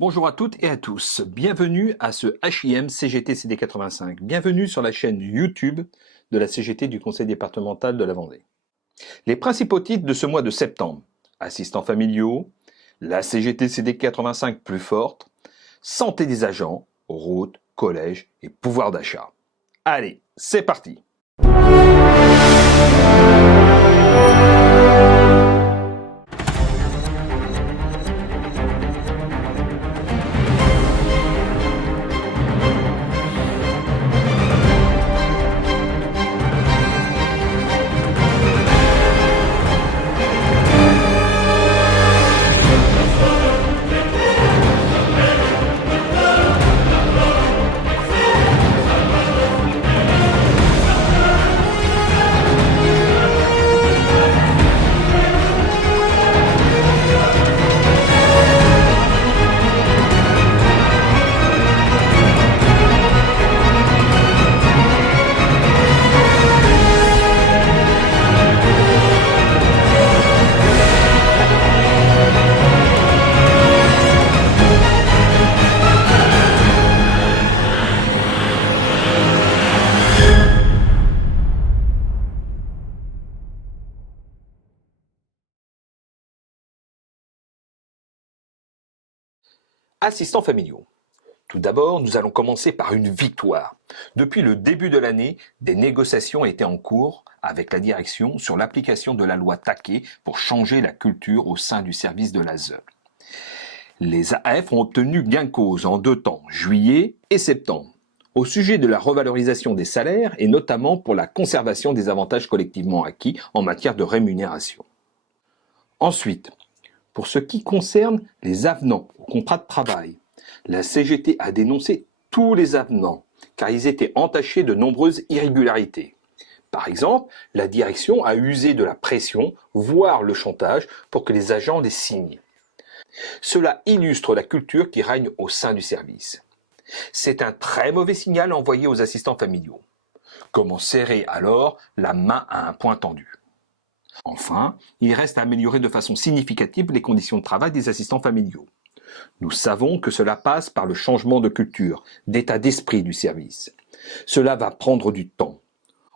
Bonjour à toutes et à tous, bienvenue à ce HIM CGT CD85, bienvenue sur la chaîne YouTube de la CGT du Conseil départemental de la Vendée. Les principaux titres de ce mois de septembre: assistants familiaux, la CGT CD85 plus forte, santé des agents, routes, collèges et pouvoir d'achat. Allez, c'est parti! Assistants familiaux. Tout d'abord, nous allons commencer par une victoire. Depuis le début de l'année, des négociations étaient en cours avec la direction sur l'application de la loi Taquet pour changer la culture au sein du service de l'ASE. Les AF ont obtenu gain de cause en 2 temps, juillet et septembre, au sujet de la revalorisation des salaires et notamment pour la conservation des avantages collectivement acquis en matière de rémunération. Ensuite, pour ce qui concerne les avenants au contrat de travail, la CGT a dénoncé tous les avenants car ils étaient entachés de nombreuses irrégularités. Par exemple, la direction a usé de la pression, voire le chantage, pour que les agents les signent. Cela illustre la culture qui règne au sein du service. C'est un très mauvais signal envoyé aux assistants familiaux. Comment serrer alors la main à un point tendu? Enfin, il reste à améliorer de façon significative les conditions de travail des assistants familiaux. Nous savons que cela passe par le changement de culture, d'état d'esprit du service. Cela va prendre du temps.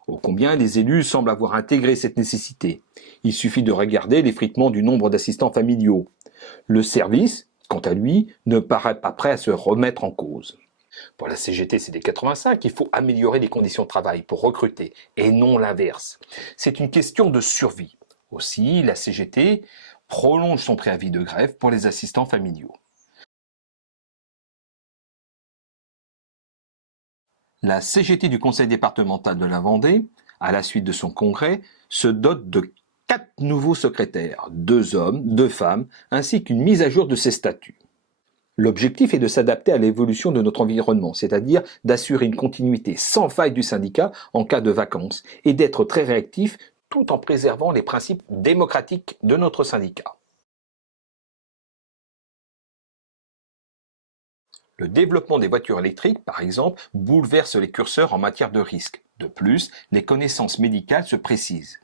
Ô combien les élus semblent avoir intégré cette nécessité. Il suffit de regarder l'effritement du nombre d'assistants familiaux. Le service, quant à lui, ne paraît pas prêt à se remettre en cause. Pour la CGT CD85, il faut améliorer les conditions de travail pour recruter, et non l'inverse. C'est une question de survie. Aussi, la CGT prolonge son préavis de grève pour les assistants familiaux. La CGT du Conseil départemental de la Vendée, à la suite de son congrès, se dote de 4 nouveaux secrétaires, 2 hommes, 2 femmes, ainsi qu'une mise à jour de ses statuts. L'objectif est de s'adapter à l'évolution de notre environnement, c'est-à-dire d'assurer une continuité sans faille du syndicat en cas de vacances et d'être très réactif tout en préservant les principes démocratiques de notre syndicat. Le développement des voitures électriques, par exemple, bouleverse les curseurs en matière de risque. De plus, les connaissances médicales se précisent.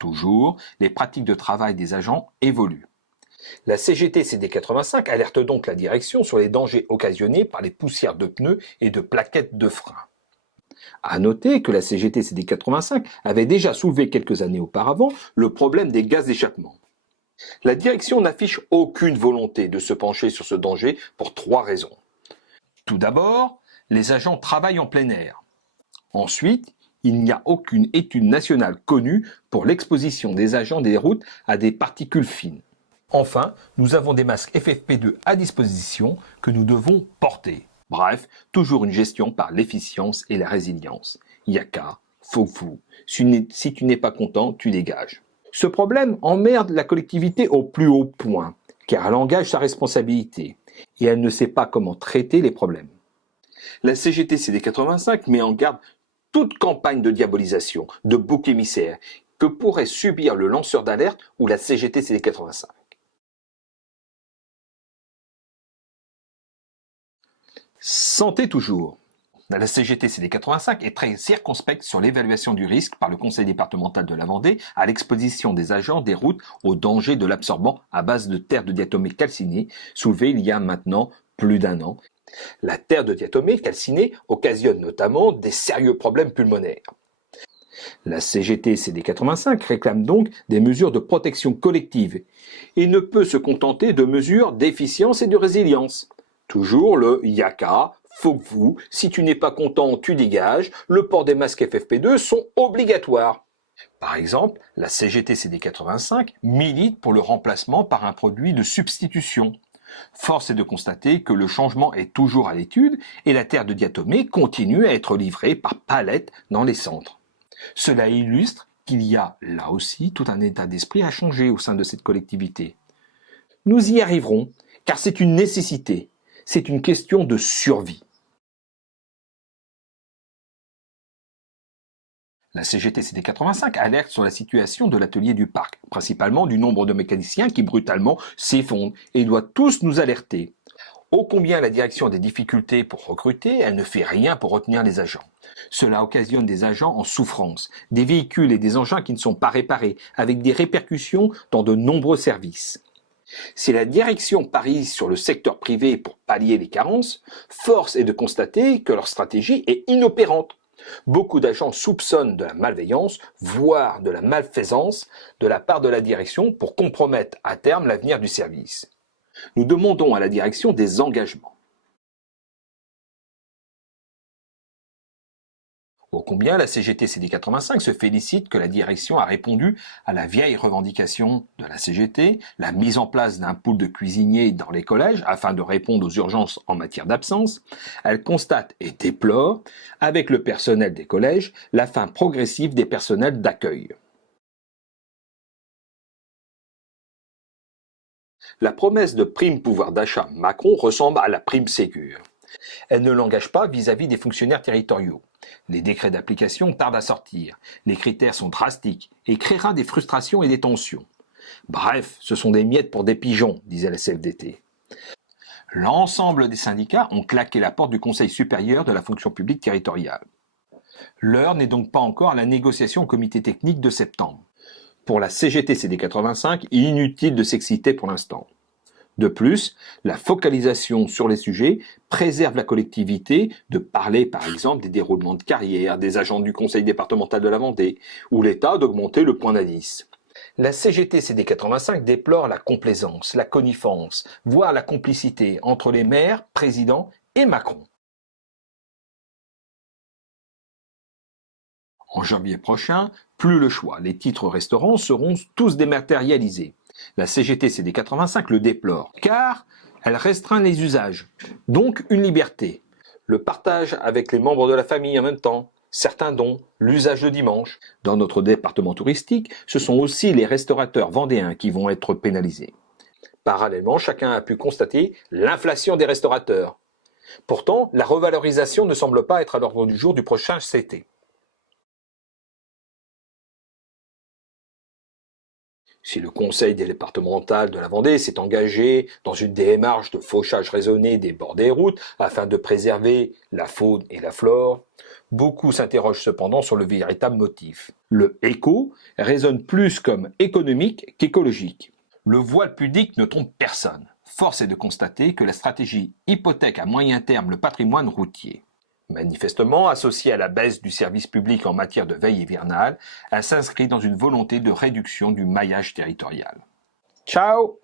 Toujours, les pratiques de travail des agents évoluent. La CGT CD85 alerte donc la direction sur les dangers occasionnés par les poussières de pneus et de plaquettes de frein. À noter que la CGT CD85 avait déjà soulevé quelques années auparavant le problème des gaz d'échappement. La direction n'affiche aucune volonté de se pencher sur ce danger pour 3 raisons. Tout d'abord, les agents travaillent en plein air. Ensuite, il n'y a aucune étude nationale connue pour l'exposition des agents des routes à des particules fines. Enfin, nous avons des masques FFP2 à disposition que nous devons porter. Bref, toujours une gestion par l'efficience et la résilience. Yaka, fou, si tu n'es pas content, tu dégages. Ce problème emmerde la collectivité au plus haut point, car elle engage sa responsabilité et elle ne sait pas comment traiter les problèmes. La CGT CD85 met en garde toute campagne de diabolisation, de bouc émissaire, que pourrait subir le lanceur d'alerte ou la CGT CD85. Santé toujours. La CGT CD85 est très circonspecte sur l'évaluation du risque par le Conseil départemental de la Vendée à l'exposition des agents des routes au danger de l'absorbant à base de terre de diatomée calcinée soulevé il y a maintenant plus d'1 an. La terre de diatomée calcinée occasionne notamment des sérieux problèmes pulmonaires. La CGT CD85 réclame donc des mesures de protection collective et ne peut se contenter de mesures d'efficience et de résilience. Toujours le yaka, faut que vous, si tu n'es pas content, tu dégages, le port des masques FFP2 sont obligatoires. Par exemple, la CGT CD85 milite pour le remplacement par un produit de substitution. Force est de constater que le changement est toujours à l'étude et la terre de diatomée continue à être livrée par palettes dans les centres. Cela illustre qu'il y a, là aussi, tout un état d'esprit à changer au sein de cette collectivité. Nous y arriverons, car c'est une nécessité, c'est une question de survie. La CGT CD85 alerte sur la situation de l'atelier du parc, principalement du nombre de mécaniciens qui brutalement s'effondrent et doit tous nous alerter. Ô combien la direction a des difficultés pour recruter, elle ne fait rien pour retenir les agents. Cela occasionne des agents en souffrance, des véhicules et des engins qui ne sont pas réparés, avec des répercussions dans de nombreux services. Si la direction parie sur le secteur privé pour pallier les carences, force est de constater que leur stratégie est inopérante. Beaucoup d'agents soupçonnent de la malveillance, voire de la malfaisance de la part de la direction pour compromettre à terme l'avenir du service. Nous demandons à la direction des engagements. Ô combien la CGT CD85 se félicite que la direction a répondu à la vieille revendication de la CGT, la mise en place d'un pool de cuisiniers dans les collèges afin de répondre aux urgences en matière d'absence. Elle constate et déplore, avec le personnel des collèges, la fin progressive des personnels d'accueil. La promesse de prime pouvoir d'achat Macron ressemble à la prime Ségur. Elle ne l'engage pas vis-à-vis des fonctionnaires territoriaux. Les décrets d'application tardent à sortir, les critères sont drastiques et créera des frustrations et des tensions. Bref, ce sont des miettes pour des pigeons, disait la CFDT. L'ensemble des syndicats ont claqué la porte du Conseil supérieur de la fonction publique territoriale. L'heure n'est donc pas encore à la négociation au comité technique de septembre. Pour la CGT CD85, inutile de s'exciter pour l'instant. De plus, la focalisation sur les sujets préserve la collectivité de parler par exemple des déroulements de carrière des agents du conseil départemental de la Vendée ou l'État d'augmenter le point d'indice. La CGT CD85 déplore la complaisance, la connivence, voire la complicité entre les maires, présidents et Macron. En janvier prochain, plus le choix, les titres restaurants seront tous dématérialisés. La CGT CD85 le déplore, car elle restreint les usages, donc une liberté. Le partage avec les membres de la famille en même temps, certains dons, l'usage de dimanche. Dans notre département touristique, ce sont aussi les restaurateurs vendéens qui vont être pénalisés. Parallèlement, chacun a pu constater l'inflation des restaurateurs. Pourtant, la revalorisation ne semble pas être à l'ordre du jour du prochain CT. Si le conseil départemental de la Vendée s'est engagé dans une démarche de fauchage raisonné des bords des routes afin de préserver la faune et la flore, beaucoup s'interrogent cependant sur le véritable motif. Le éco résonne plus comme économique qu'écologique. Le voile pudique ne trompe personne. Force est de constater que la stratégie hypothèque à moyen terme le patrimoine routier. Manifestement associée à la baisse du service public en matière de veille hivernale, elle s'inscrit dans une volonté de réduction du maillage territorial. Ciao!